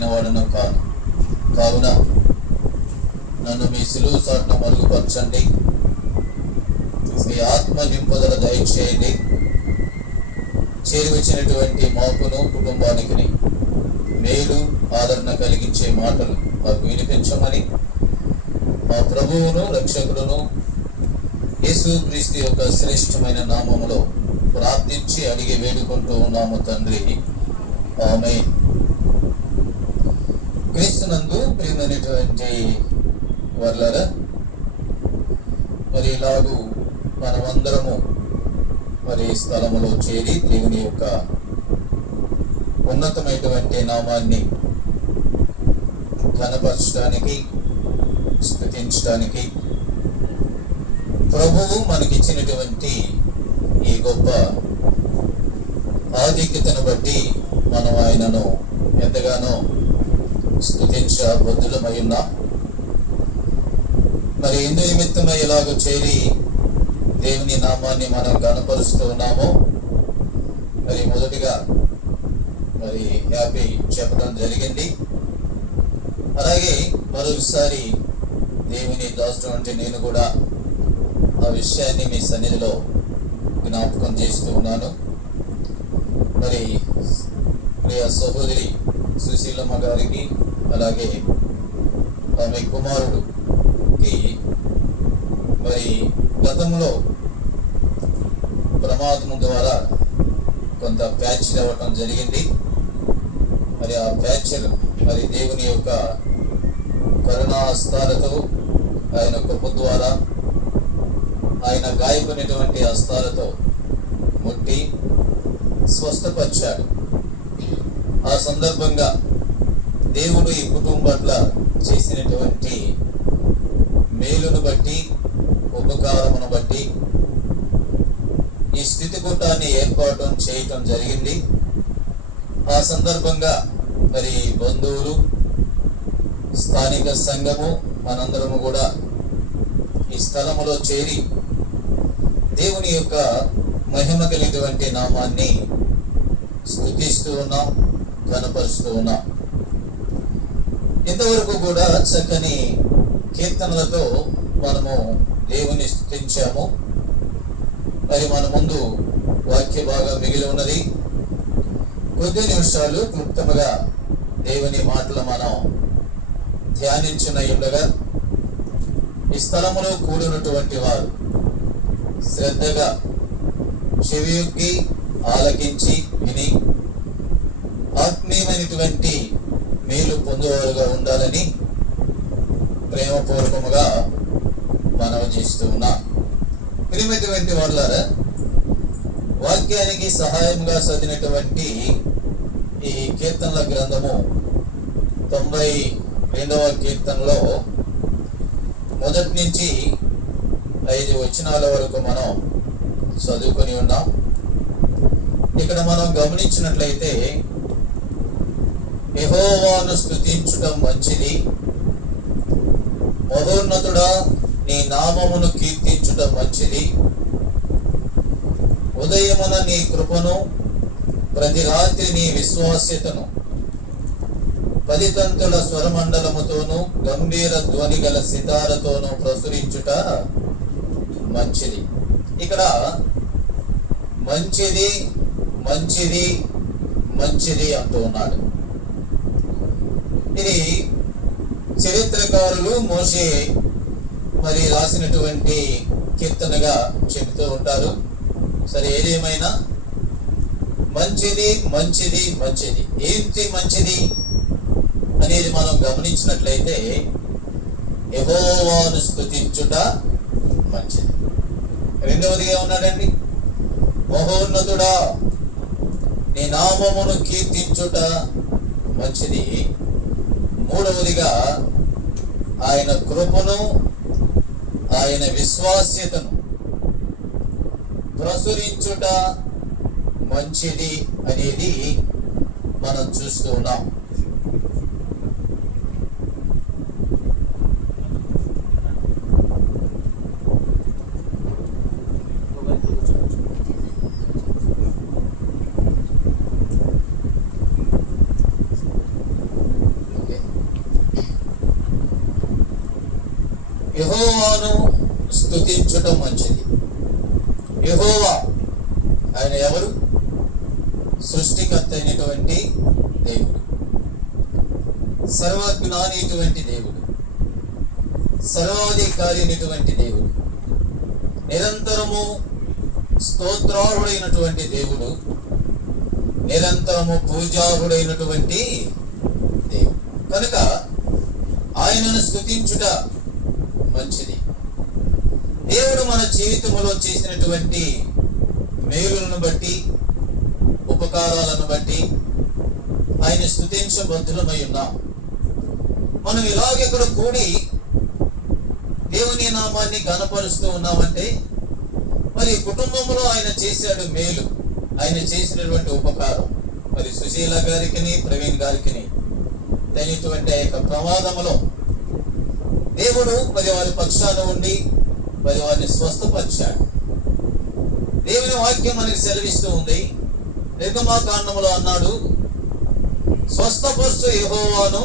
కలిగిన వాడను కాను. కావున నన్ను మీ సిలువ చాటున మరుగుపరచండి, మీ ఆత్మ నింపుదల దయచేయండి. చేరువచ్చినటువంటి మాకును కుటుంబానికి మేలు ఆదరణ కలిగించే మాటలు మాకు వినిపించమని మా ప్రభువును రక్షకుడును యేసుక్రీస్తు యొక్క శ్రేష్టమైన నామములో ప్రార్థించి అడిగి వేడుకుంటూ ఉన్నాము తండ్రి, ఆమేన్. క్రీస్తునందు ప్రియమైనటువంటి వర్లరా, మరి ఇలాగూ మనమందరము మరి స్థలములో చేరి దేవుని యొక్క ఉన్నతమైనటువంటి నామాన్ని ఘనపరచడానికి, స్తుతించడానికి ప్రభువు మనకిచ్చినటువంటి ఈ గొప్ప ఆధిక్యతను బట్టి మనం ఆయనను ఎంతగానో స్తుతించబద్ధులమై ఉన్నాం. మరి ఎందు నిమిత్తమై ఇలాగ చేరి దేవుని నామాన్ని మనం కనపరుస్తూ ఉన్నాము. మరి మొదటిగా మరి హ్యాపీ చెప్పడం జరిగింది. అలాగే మరొకసారి దేవుని దాసుడు అంటే నేను కూడా ఆ విషయాన్ని మీ సన్నిధిలో జ్ఞాపకం చేస్తూ ఉన్నాను. మరి ప్రియ సహోదరి సుశీలమ్మ గారికి, అలాగే ఆమె కుమారుడుకి మరి గతంలో ప్రమాదం ద్వారా కొంత ఫ్రాక్చర్ అవ్వటం జరిగింది. మరి ఆ ఫ్రాక్చర్ మరి దేవుని యొక్క కరుణా హస్తాలతో, ఆయన కృప ద్వారా, ఆయన గాయపడినటువంటి హస్తాలతో ముట్టి స్వస్థపరిచాడు. ఆ సందర్భంగా దేవుడు ఈ కుటుంబం పట్ల చేసినటువంటి మేలును బట్టి, ఉపకారమును బట్టి ఈ స్థితికూటాన్ని ఏర్పాటు చేయటం జరిగింది. ఆ సందర్భంగా మరి బంధువులు, స్థానిక సంఘము, మనందరము కూడా ఈ స్థలములో చేరి దేవుని యొక్క మహిమ కలిగినటువంటి నామాన్ని స్తుతిస్తూ ఉన్నాం, కనపరుస్తూ ఉన్నాం. ఇంతవరకు కూడా చక్కని కీర్తనలతో మనము దేవుని స్తుతించాము. మరి మన ముందు వాక్య భాగం మిగిలి ఉన్నది. కొద్ది నిమిషాలు క్లుప్తముగా దేవుని మాటలు మనం ధ్యానించునయుండగా ఈ స్థలములో కూడినటువంటి వారు శ్రద్ధగా చెవియొగ్గి ఆలకించి విని ఆత్మీయమైనటువంటి మేలు పొందేవారుగా ఉండాలని ప్రేమపూర్వకముగా మనవి చేస్తూ ఉన్నా. ప్రియమైనటువంటి వాళ్ళారా, వాక్యానికి సహాయంగా చదివినటువంటి ఈ కీర్తనల గ్రంథము 92వ కీర్తనలో మొదటి నుంచి 5 వచనాల వరకు మనం చదువుకొని ఉన్నాం. ఇక్కడ మనం గమనించినట్లయితే యెహోవాను స్తుతించటం మంచిది, మహోన్నతుడా నీ నామమును కీర్తించుటం మంచిది, ఉదయమున నీ కృపను, ప్రతి రాత్రి నీ విశ్వాస్యతను 10 తంతుల స్వరమండలముతోనూ గంభీర ధ్వని గల సితారతోనూ ప్రచురించుట మంచిది. ఇక్కడ మంచిది మంచిది మంచిది అంటూ ఉన్నాడు. ఇది చరిత్రకారులు మోషే మరి రాసినటువంటి కీర్తనగా చెబుతూ ఉంటారు. సరే, ఏదేమైనా మంచిది మంచిది మంచిది. ఏంటి మంచిది అనేది మనం గమనించినట్లయితే యెహోవాను స్తుతించుట మంచిది. రెండవదిగా ఉన్నాడండి, మహోన్నతుడా నీ నామమును కీర్తించుట మంచిది. మూడవదిగా ఆయన కృపను, ఆయన విశ్వాస్యతను ప్రచురించుట మంచిది అనేది మనం చూస్తూ ఉన్నాం. యెహోవా ఆయన ఎవరు? సృష్టికర్త అయినటువంటి దేవుడు, సర్వజ్ఞాని అయినటువంటి దేవుడు, సర్వాధికారి అయినటువంటి దేవుడు, నిరంతరము స్తోత్రార్హుడైనటువంటి దేవుడు, నిరంతరము పూజార్హుడైనటువంటి దేవుడు. కనుక ఆయనను స్తుతించుట మంచిది. దేవుడు మన జీవితంలో చేసినటువంటి మేలులను బట్టి, ఉపకారాలను బట్టి ఆయన స్తుతించబద్ధులమై ఉన్నాం. మనం ఇలాగెక్కడ కూడి దేవుని నామాన్ని ఘనపరుస్తూ ఉన్నామంటే మరి కుటుంబంలో ఆయన చేశాడు మేలు, ఆయన చేసినటువంటి ఉపకారం. మరి సుశీల గారికి, ప్రవీణ్ గారికి తెలియటువంటి ఆ యొక్క ప్రమాదములో దేవుడు మరి వారి పక్షాన ఉండి మరి వారిని స్వస్థపరిచాడు. దేవుని వాక్యం మనకి సెలవిస్తూ ఉంది. నిర్గమాకాండములో అన్నాడు, స్వస్థపరుచు యెహోవాను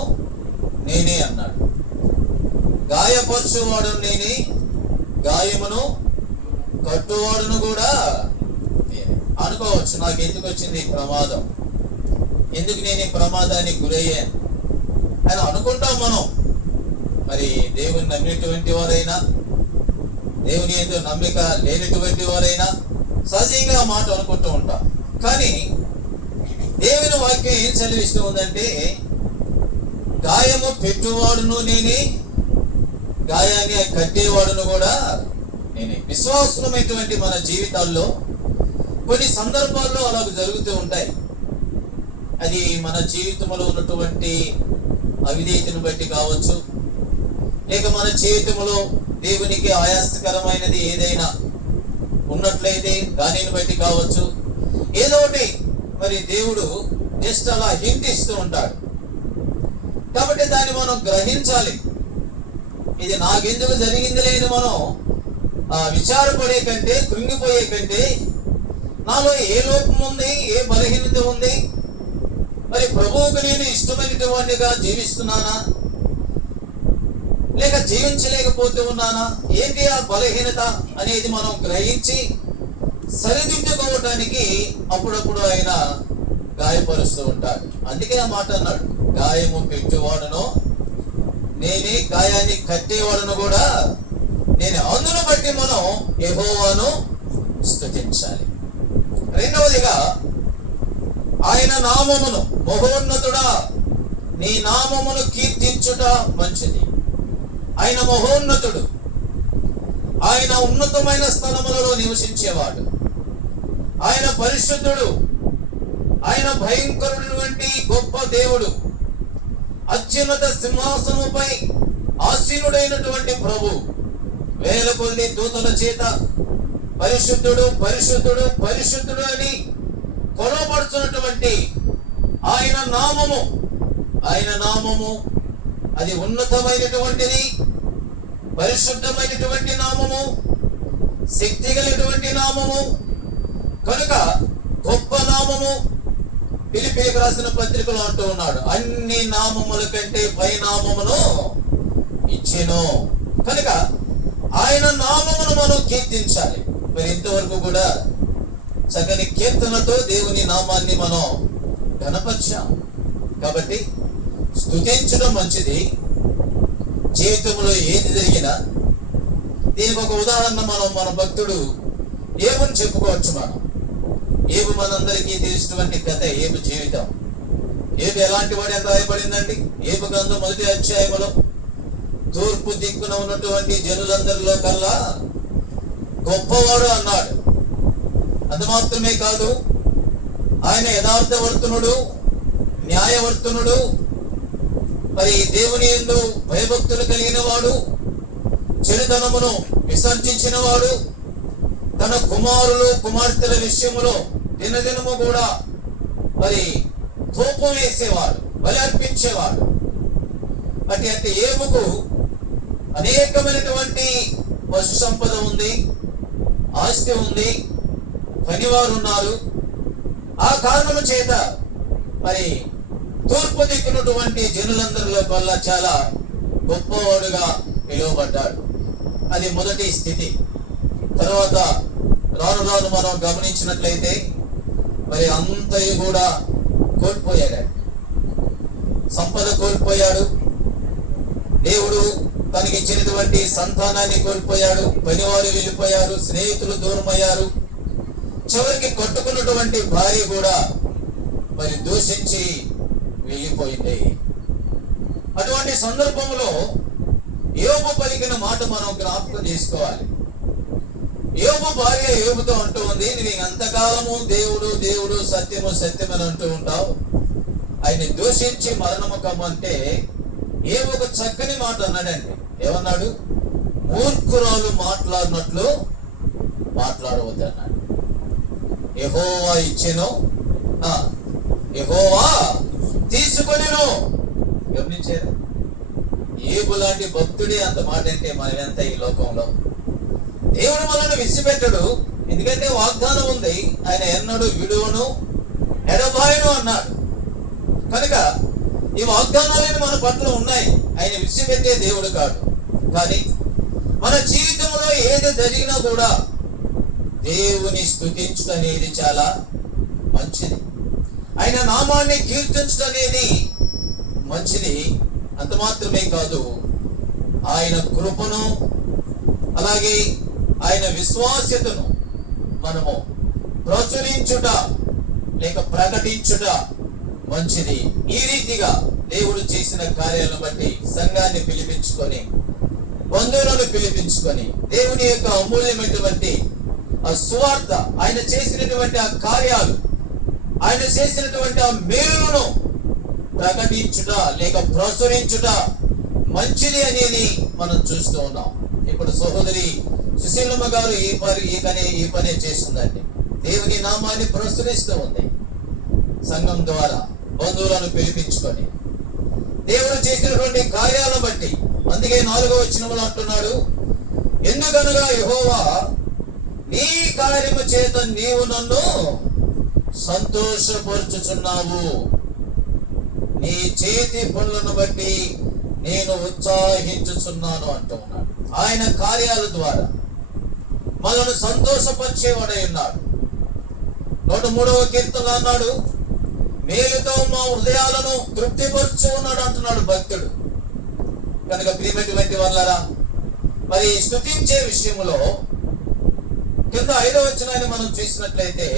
నేనే అన్నాడు. గాయపరచువాడు నేనే, గాయమును కట్టువాడును కూడా నేనే. అనుకోవచ్చు, నాకు ఎందుకు వచ్చింది ఈ ప్రమాదం, ఎందుకు నేను ఈ ప్రమాదానికి గురయ్యాను అని అనుకుంటాం మనం. మరి దేవుని నమ్మినటువంటి వారైనా, దేవుని యందు నమ్మిక లేనటువంటి వారైనా సహజంగా ఆ మాట అనుకుంటూ ఉంటాం. కానీ దేవుని వాక్యం ఏం చదివిస్తూ ఉందంటే, గాయము పెట్టువాడును నేనే, గాయాన్ని కట్టేవాడును కూడా నేనే. విశ్వాసమైనటువంటి మన జీవితాల్లో కొన్ని సందర్భాల్లో అలాగ జరుగుతూ ఉంటాయి. అది మన జీవితంలో ఉన్నటువంటి అవిధేయతను బట్టి కావచ్చు, లేక మన జీవితంలో దేవునికి ఆయాసకరమైనది ఏదైనా ఉన్నట్లయితే దానిని బట్టి కావచ్చు. ఏదో ఒకటి మరి దేవుడు జస్ట్ అలా హింట్ ఇస్తూ ఉంటాడు. కాబట్టి దాన్ని మనం గ్రహించాలి. ఇది నాకెందుకు జరిగింది లేని మనం విచారపడే కంటే, కృంగిపోయే కంటే, నాలో ఏ లోపం ఉంది, ఏ బలహీనత ఉంది, మరి ప్రభువుకు నేను ఇష్టమైనటువంటిగా జీవిస్తున్నానా, లేక జీవించలేకపోతూ ఉన్నానా, ఏంటి ఆ బలహీనత అనేది మనం గ్రహించి సరిదిద్దుకోవటానికి అప్పుడప్పుడు ఆయన గాయపరుస్తూ ఉంటాడు. అందుకే ఆ మాట అన్నాడు, గాయము పెట్టువాడును నేనే, గాయాన్ని కట్టేవాడును కూడా నేను. అందును బట్టి మనం యెహోవాను స్తుతించాలి. రెండవదిగా ఆయన నామమును, మహోన్నతుడా నీ నామమును కీర్తించుట మంచిది. ఆయన మహోన్నతుడు, ఆయన ఉన్నతమైన స్థలములలో నివసించేవాడు, ఆయన పరిశుద్ధుడు, ఆయన భయంకరుడైనటువంటి గొప్ప దేవుడు, అత్యున్నత సింహాసనముపై ఆసీనుడైనటువంటి ప్రభు, వేల కొద్ది దూతల చేత పరిశుద్ధుడు పరిశుద్ధుడు పరిశుద్ధుడు అని కొలవబడుతున్నటువంటి ఆయన నామము, ఆయన నామము అది ఉన్నతమైనటువంటిది, పరిశుద్ధమైనటువంటి నామము, శక్తి కలిగినటువంటి నామము. కనుక గొప్ప నామము. ఫిలిప్పీయులకు రాసిన పత్రికలో అంటూ ఉన్నాడు, అన్ని నామముల కంటే పై నామమును ఇచ్చెను. కనుక ఆయన నామమును మనం కీర్తించాలి. మరి ఇంతవరకు కూడా చక్కని కీర్తనతో దేవుని నామాన్ని మనం ఘనపరిచాం. కాబట్టి స్తుతించడం మంచిది. జీవితంలో ఏది జరిగినా దీనికి ఒక ఉదాహరణ మన భక్తుడు ఏమని చెప్పుకోవచ్చు. ఏబు మనందరికీ తెలిసినటువంటి కథ, ఏబు జీవితం. ఏబు ఎలాంటి వాడు ఎంత రాయబడిందండి? ఏబు గ్రంథం 1వ అధ్యాయములో తూర్పు దిక్కున ఉన్నటువంటి జనులందరిలో కల్లా గొప్పవాడు అన్నాడు. అది మాత్రమే కాదు, ఆయన యథార్థవర్తనుడు, న్యాయవర్తనుడు, మరి దేవుని యందు భయభక్తులు కలిగిన వాడు, చెడుతనమును విసర్జించిన వాడు, తన కుమారులు కుమార్తెల విషయములో దినదినము కూడా మరి ధూపం వేసేవాడు, బలి అర్పించేవాడు. అటు ఏబుకు అనేకమైనటువంటి పశు సంపద ఉంది, ఆస్తి ఉంది, పనివారు ఉన్నారు. ఆ కారణము చేత మరి తూర్పు దిక్కునటువంటి జనులందరిలో కల్లా చాలా గొప్పవాడుగా పిలువబడ్డాడు. అది మొదటి స్థితి. తర్వాత రాను రాను మనం గమనించినట్లయితే మరి అంతయు కూడా కోల్పోయాడు. సంపద కోల్పోయాడు, దేవుడు తనకి ఇచ్చినటువంటి సంతానాన్ని కోల్పోయాడు, పనివారు వెళ్ళిపోయారు, స్నేహితులు దూరమయ్యారు, చివరికి కట్టుకున్నటువంటి భార్య కూడా మరి దూషించి వెళ్ళిపోయింది. అటువంటి సందర్భంలో యోబు పలికిన మాట మనం జ్ఞాపకం చేసుకోవాలి. యోబు భార్య యోబుతో అంటూ ఉంది, నువ్వు ఎంతకాలము దేవుడు దేవుడు సత్యము సత్యమని అంటూ ఉంటావు, ఆయన్ని దూషించి మరణము కమ్మంటే యోబు ఒక చక్కని మాట అన్నాడండి. ఏమన్నాడు? మూర్ఖురాలు మాట్లాడినట్లు మాట్లాడవద్దు అన్నాడు. యెహోవా ఇచ్చెను, యెహోవా తీసుకొనెను. గమనించారు? యోబు లాంటి భక్తుడే అంత మాట అంటే మనం ఎంత ఈ లోకంలో. దేవుడు మనల్ని విడిచిపెట్టడు, ఎందుకంటే వాగ్దానం ఉంది, ఆయన ఎన్నడూ విడువను ఎడబాయను అన్నాడు. కనుక ఈ వాగ్దానాలన్నీ మన పట్ల ఉన్నాయి, ఆయన విడిచిపెట్టే దేవుడు కాదు. కానీ మన జీవితంలో ఏది జరిగినా కూడా దేవుని స్తుతించడం అనేది చాలా మంచిది, ఆయన నామాన్ని కీర్తించడం అనేది మంచిది. అంత మాత్రమే కాదు, ఆయన కృపను అలాగే ఆయన విశ్వాస్యతను మనము ప్రచురించుట లేక ప్రకటించుట మంచిది. ఈ రీతిగా దేవుడు చేసిన కార్యాలను బట్టి సంఘాన్ని పిలిపించుకొని, బంధువులను పిలిపించుకొని, దేవుని యొక్క అమూల్యమైనటువంటి ఆ సువార్త, ఆయన చేసినటువంటి ఆ కార్యాలు, ఆయన చేసినటువంటి ఆ మేలులను ప్రకటించుట లేక ప్రచురించుట మంచిది అనేది మనం చూస్తూ ఉన్నాం. ఇప్పుడు సహోదరి సుశీలమ్మ గారు ఈ పని చేస్తుందండి. దేవుని నామాన్ని ప్రచురిస్తూ ఉంది సంఘం ద్వారా, బంధువులను పిలిపించుకొని, దేవుడు చేసినటువంటి కార్యాలను బట్టి. అందుకే 4వ వచనంలో అంటున్నాడు, ఎందుకనగా యెహోవా నీ కార్యము చేత నీవు నన్ను సంతోషపరుచుచున్నావు, నీ చేతి పనులను బట్టి నేను ఉత్సాహించుచున్నాను అంటూ ఉన్నాడు. ఆయన కార్యాల ద్వారా మనను సంతోషపరిచేవాడై ఉన్నాడు. 103వ కీర్తన అన్నాడు, మేలుతో మా హృదయాలను తృప్తిపరుచు ఉన్నాడు అంటున్నాడు భక్తుడు. కనుక ప్రియమైనటువంటి వాళ్ళరా, మరి స్తుతించే విషయంలో కింద 5వ వచనాన్ని మనం చూసినట్లయితే,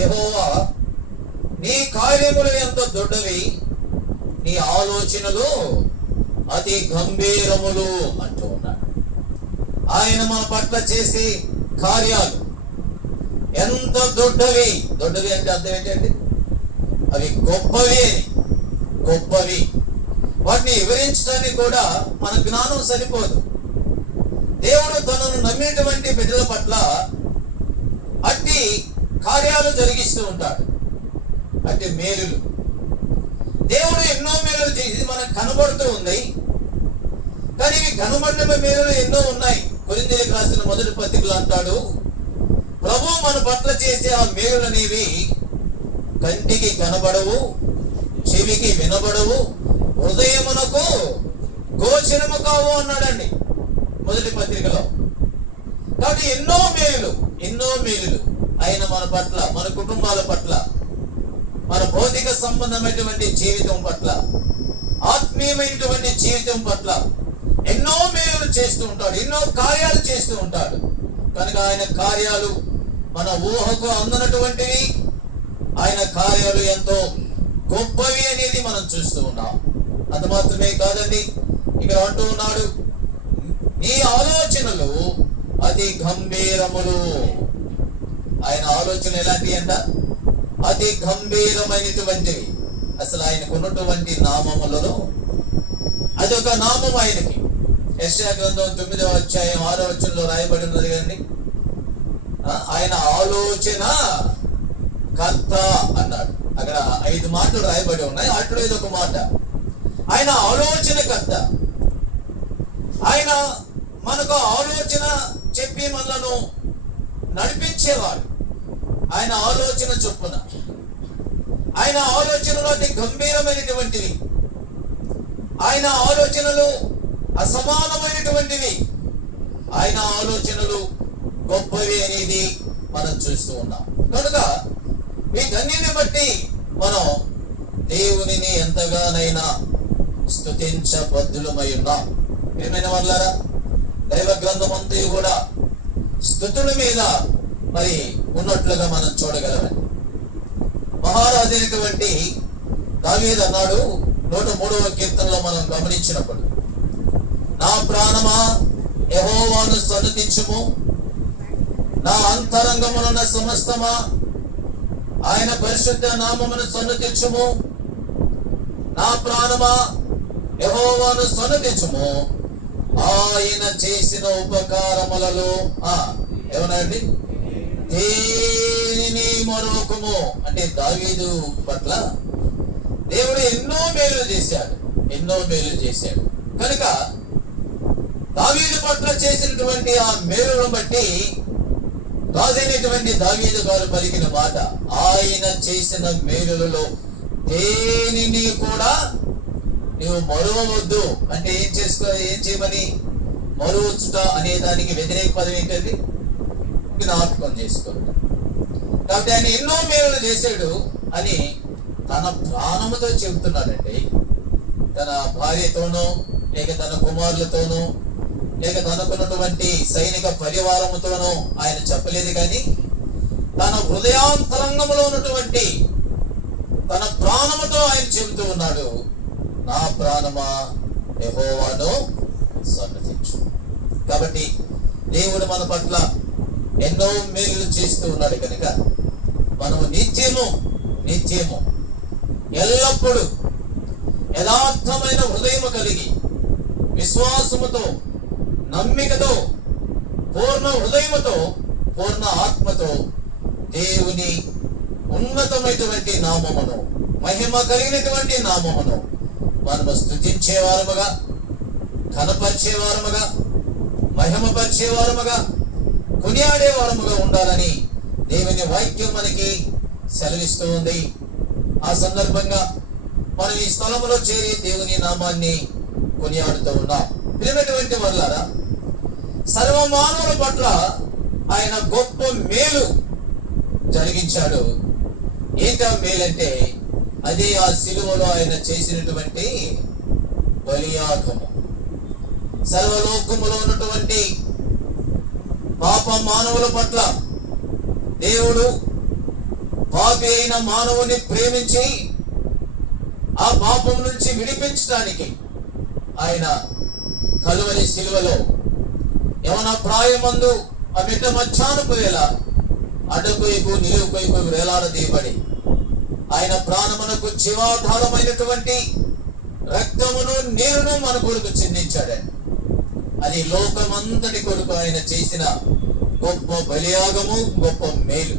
యెహోవా నీ కార్యములు ఎంత దొడ్డవి, నీ ఆలోచనలు అతి గంభీరములు అంటూ ఉన్నాడు. ఆయన మన పట్ల చేసే కార్యాలు ఎంత దొడ్డవి. దొడ్డవి అంటే అర్థం ఏంటండి? అవి గొప్పవి అని, గొప్పవి. వాటిని వివరించడానికి కూడా మన జ్ఞానం సరిపోదు. దేవుడు తనను నమ్మేటువంటి బిడ్డల పట్ల అట్టి కార్యాలు జరిగిస్తూ ఉంటాడు, అట్టి మేలులు. దేవుడు ఎన్నో మేలులు చేసి మనకు కనబడుతూ ఉంది. కానీ ఇవి కనబడిన మేలులు ఎన్నో ఉన్నాయి. కొరింథీయులకు రాసిన 1వ పత్రికలో అంటాడు, ప్రభు మన పట్ల చేసే ఆ మేలులు అనేవి కంటికి కనబడవు, చెవికి వినబడవు, హృదయమునకు గోచరము కావు అన్నాడండి 1వ పత్రికలో. కాబట్టి ఎన్నో మేలులు ఆయన మన పట్ల, మన కుటుంబాల పట్ల, మన భౌతిక సంబంధమైనటువంటి జీవితం పట్ల, ఆత్మీయమైనటువంటి జీవితం పట్ల ఎన్నో మేలులు చేస్తూ ఉంటాడు, ఎన్నో కార్యాలు చేస్తూ ఉంటాడు. కనుక ఆయన కార్యాలు మన ఊహకు అందనటువంటివి, ఆయన కార్యాలు ఎంతో గొప్పవి అనేది మనం చూస్తూ ఉన్నాం. అంత మాత్రమే కాదండి, ఇక్కడ అంటూ ఉన్నాడు, నీ ఆలోచనలు అతి గంభీరములు. ఆయన ఆలోచన ఎలాంటి అంట? అతి గంభీరమైనటువంటివి. అసలు ఆయనకు ఉన్నటువంటి నామములలో అదొక నామం ఆయనకి. యెషయా గ్రంథం 9వ అధ్యాయం 6వ వచనంలో రాయబడి ఉన్నది కదండి, ఆయన ఆలోచన కర్త అన్నాడు. అక్కడ 5 మాటలు రాయబడి ఉన్నాయి, అట్లా ఇదొక మాట. ఆయన ఆలోచన కర్త. ఆయన మనకు ఆలోచన చెప్పి మనలను నడిపించేవాడు. ఆయన ఆలోచన చొప్పున, ఆయన ఆలోచనలు అతి గంభీరమైనటువంటివి, ఆయన ఆలోచనలు అసమానమైనటువంటివి, ఆయన ఆలోచనలు గొప్పవి అనేది మనం చూస్తూ ఉన్నాం. కనుక వీటన్నిటిని బట్టి మనం దేవునిని ఎంతగానైనా స్తుతించబద్ధులమై ఉన్నాం. ఏమైనా వాళ్ళారా, దైవ గ్రంథం అంతా కూడా స్తుతుల మీద మరి ఉన్నట్లుగా మనం చూడగలమండి. మహారాజు అయినటువంటి దావీదు అన్నాడు 103వ కీర్తనలో మనం గమనించినప్పుడు, నా ప్రాణమా యెహోవాను సన్నుతించుము, నా అంతరంగమునున్న సమస్తమా ఆయన పరిశుద్ధ నామమును సన్నుతించుము. నా ప్రాణమా యెహోవాను సన్నుతించుము, ఆయన చేసిన ఉపకారములలో ఏమన్నాడండి, దేనిని మరొకము. అంటే దావీదు పట్ల దేవుడు ఎన్నో మేలు చేశాడు. కనుక దావీదు పట్ల చేసినటువంటి ఆ మేలును బట్టి రాజైనటువంటి దావీదు గారు పలికిన మాట, ఆయన చేసిన మేలులలో దేనిని కూడా నీవు మరువవద్దు. అంటే ఏం చేయమని? మరువచ్చుట అనే దానికి వ్యతిరేక పదం ఏంటది? జ్ఞాపకం చేసుకోవడం. కాబట్టి ఆయన ఎన్నో మేలు చేశాడు అని తన ప్రాణముతో చెబుతున్నాడండి. తన భార్యతోనో లేక తన కుమారులతోనో లేక తనకున్నటువంటి సైనిక పరివారముతోనో ఆయన చెప్పలేదు, కానీ తన హృదయాంతరంగంలో ఉన్నటువంటి తన ప్రాణముతో ఆయన చెబుతూ ఉన్నాడు, నా ప్రాణమా యెహోవాను సన్నుతించు. కాబట్టి దేవుడు మన పట్ల ఎన్నో మేలు చేస్తూ ఉన్నాడు కనుక మనము నిత్యము ఎల్లప్పుడూ యథార్థమైన హృదయము కలిగి విశ్వాసముతో, నమ్మికతో, పూర్ణ హృదయముతో, పూర్ణ ఆత్మతో దేవుని ఉన్నతమైనటువంటి నామమును, మహిమ కలిగినటువంటి నామమును మనము స్తుతించేవారముగా, ఘనపరిచేవారముగా, మహిమపరిచేవారముగా, కొనియాడేవారముగా ఉండాలని దేవుని వాక్యం మనకి సెలవిస్తూ ఉంది. ఆ సందర్భంగా మనం ఈ స్థలంలో చేరి దేవుని నామాన్ని కొనియాడుతూ ఉన్నాం. ప్రియమైనటువంటి వాళ్ళారా, సర్వమానవుల పట్ల ఆయన గొప్ప మేలు జరిగించాడు. ఏంటా మేలంటే అదే ఆ సిలువలో ఆయన చేసినటువంటి బలియాగము. సర్వలోకములో ఉన్నటువంటి పాప మానవుల పట్ల దేవుడు పాపి అయిన మానవుని ప్రేమించి ఆ పాపం నుంచి విడిపించడానికి ఆయన కలువరి సిలువలో యవన ప్రాయమందు ఆ మిట్ట మధ్యాహ్నపు వేళ అడ్డకొయ్యకు నిలువుకొయ్యకు వేలాడదీయబడి ఆయన ప్రాణమునకు జీవాధారమైనటువంటి రక్తమును నీరును మన కొరకు చిందించాడండి. అది లోకమంతటి కొరకు ఆయన చేసిన గొప్ప బలియాగము, గొప్ప మేలు.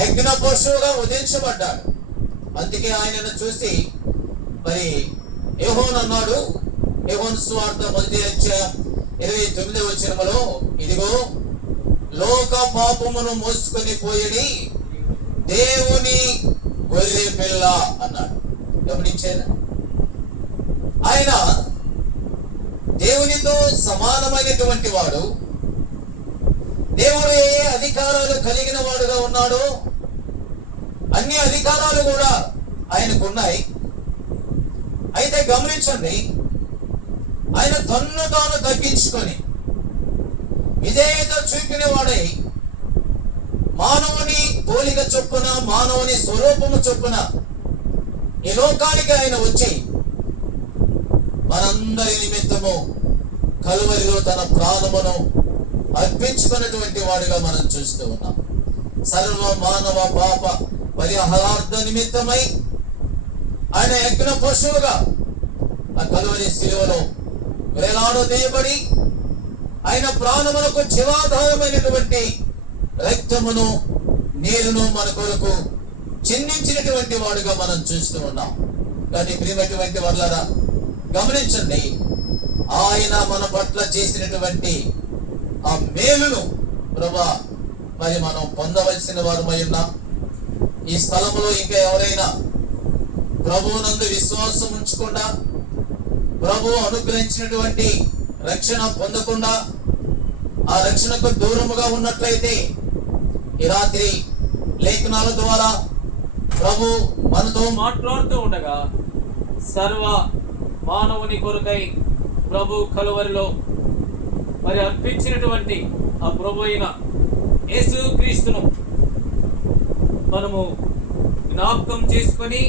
యజ్ఞ పశువుగా ఉదించబడ్డాడు. అందుకే ఆయనను చూసి మరి యోహోను అన్నాడు, యోహోను సువార్త 1:29 వచనములో, ఇదిగో లోక పాపమును మోసుకొని పోయడి దేవుని గొర్రె పిల్ల అన్నాడు. గమనించారా? ఆయన దేవునితో సమానమైనటువంటి వాడు. దేవుడు ఏ అధికారాలు కలిగిన వాడుగా ఉన్నాడో అన్ని అధికారాలు కూడా ఆయనకున్నాయి. అయితే గమనించండి, ఆయన తన్ను తాను తగ్గించుకొని విధేయత చూపిన వాడై మానవుని పోలిక చొప్పున, మానవుని స్వరూపము చొప్పున ఈ లోకానికి ఆయన వచ్చి మనందరి నిమిత్తము కలువరిలో తన ప్రాణమును అర్పించుకున్నటువంటి వాడుగా మనం చూస్తూ ఉన్నాం. సర్వ మానవ పాప పరిహారార్థ నిమిత్తమై ఆయన యజ్ఞ పశువుగా ఆ కలువరి శిలువలో వేలాడదీయబడి ఆయన ప్రాణములకు జీవాధారమైనటువంటి రక్తమును, నీరును మన కొరకు చిందించినటువంటి వాడుగా మనం చూస్తూ ఉన్నాం. కానీ ప్రియమైనటువంటి వాళ్ళారా, గమనించండి, ఆయన మన పట్ల చేసినటువంటి ఆ మేలును ప్రభువా మరి మనం పొందవలసిన వారమై ఉన్నాం. ఈ స్థలంలో ఇంకా ఎవరైనా ప్రభువునందు విశ్వాసం ఉంచకుండా, ప్రభువు అనుగ్రహించినటువంటి రక్షణ పొందకుండా, ఆ రక్షణకు దూరముగా ఉన్నట్లయితే ఈ రాత్రి లేఖనాల ద్వారా ప్రభు మనతో మాట్లాడుతూ ఉండగా సర్వ మానవుని కొరకై ప్రభు కలువరిలో మరి అర్పించినటువంటి ఆ ప్రభు అయిన యేసుక్రీస్తును మనము జ్ఞాపకం చేసుకొని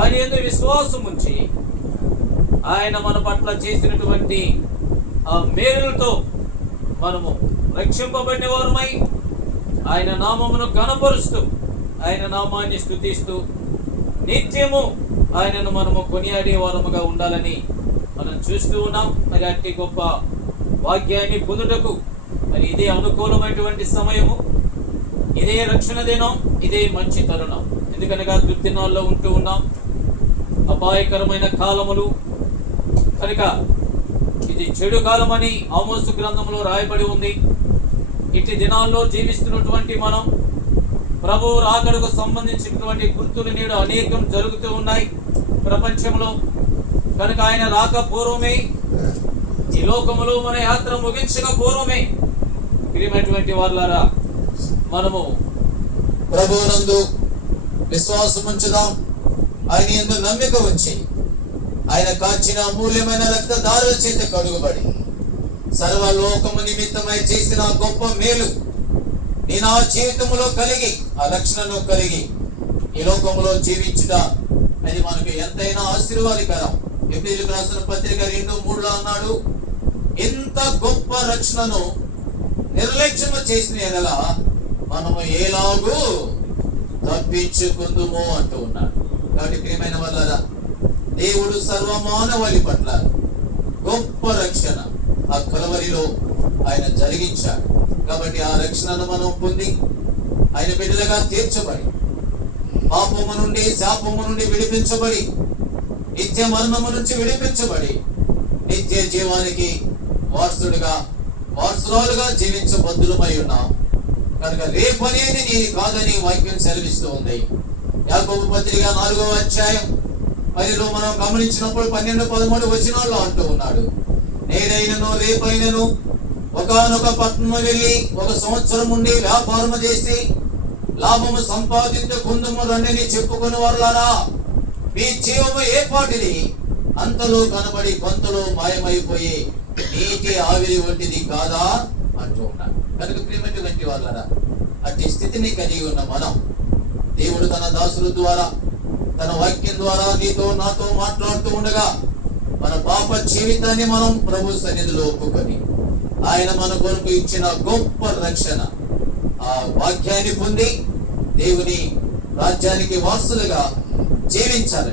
ఆయన యందు విశ్వాసం ఉంచి ఆయన మన పట్ల చేసినటువంటి ఆ మేలులతో మనము రక్షింపబడిన వారమై ఆయన నామమును గణపరుస్తూ ఆయన నామాన్ని స్తుతిస్తూ నిత్యము ఆయనను మనము కొనియాడే వారముగా ఉండాలని మనం చూస్తూ ఉన్నాం. మరి అట్టి గొప్ప వాక్యాన్ని పొందుటకు మరి ఇదే అనుకూలమైనటువంటి సమయము, ఇదే రక్షణ దినం, ఇదే మంచి తరుణం. ఎందుకనగా దుర్దినాల్లో ఉంటూ ఉన్నాం, అపాయకరమైన కాలములు కనుక ఇది చెడు కాలమని ఆమోసు గ్రంథంలో రాయబడి ఉంది. ఇట్టి దినాల్లో జీవిస్తున్నటువంటి మనం ప్రభు రాకడకు సంబంధించినటువంటి గుర్తులు నేడు అనేకం జరుగుతూ ఉన్నాయి ప్రపంచంలో. కనుక ఆయన రాక పూర్వమే, ఈ లోకములో మన యాత్ర ముగించక పూర్వమే ప్రియమైనటువంటి వాళ్ళారా మనము ప్రభువునందు విశ్వాసం ఉంచుదాం. ఆయన యందు నమ్మిక ఉంచి ఆయన కాచిన అమూల్యమైన రక్తధారుల చేత కడుగుబడి సర్వలోకము నిమిత్తమై చేసిన గొప్ప మేలు నీ నా జీవితంలో కలిగి ఆ రక్షణను కలిగి ఈ లోకంలో జీవించుట అది మనకు ఎంతైనా ఆశీర్వాదకరం. ఎబ్రీయులకు రాసిన పత్రిక 2:3 అన్నాడు, ఇంత గొప్ప రక్షణను నిర్లక్ష్యము చేసిన ఎడల మనము ఎలాగూ తప్పించుకుందుము అంటూ ఉన్నాడు. కాబట్టి ప్రియమైన వాళ్ళారా, దేవుడు సర్వమానవాళి పట్ల గొప్ప రక్షణ ఆ కలవరిలో ఆయన జరిగించాడు. కాబట్టి ఆ రక్షణను మనం పొంది ఆయన బిడ్డలుగా తీర్చబడి పాపము నుండి శాపము నుండి విడిపించబడి నిత్య మరణము నుంచి విడిపించబడి నిత్య జీవానికి వారసురాలుగా జీవించబద్దులమై ఉన్నాం. కనుక రేపు అనేది నీ కాదని వాక్యం సెలవిస్తూ ఉంది. యాకోబు పత్రిక 4వ అధ్యాయం మరిలో మనం గమనించినప్పుడు 12-13 వచనాల్లో అంటూ ఉన్నాడు, నేనైనను రేపైనను ఒకనొక పట్టణము వెళ్ళి 1 సంవత్సరం ఉండి వ్యాపారము చేసి లాభము సంపాదించుకుందుము రండిని చెప్పుకుని వాళ్ళారా, మీ జీవము ఏ పాటిది అంతలో కనబడి కొంతలో మాయమైపోయి నీటి ఆవిరి వంటిది కాదా అంటూ ఉన్నాడు. కనుక ప్రియమైనటువంటి వాళ్ళారా, అట్టి స్థితిని కలిగి ఉన్న మనం దేవుడు తన దాసుల ద్వారా తన వాక్యం ద్వారా నీతో నాతో మాట్లాడుతూ ఉండగా మన పాప జీవితాన్ని మనం ప్రభు సన్నిధిలో ఒప్పుకొని ఆయన మన కొరకు ఇచ్చిన గొప్ప రక్షణ ఆ వాక్యాన్ని పొంది దేవుని రాజ్యానికి వారసులుగా జీవించాలి.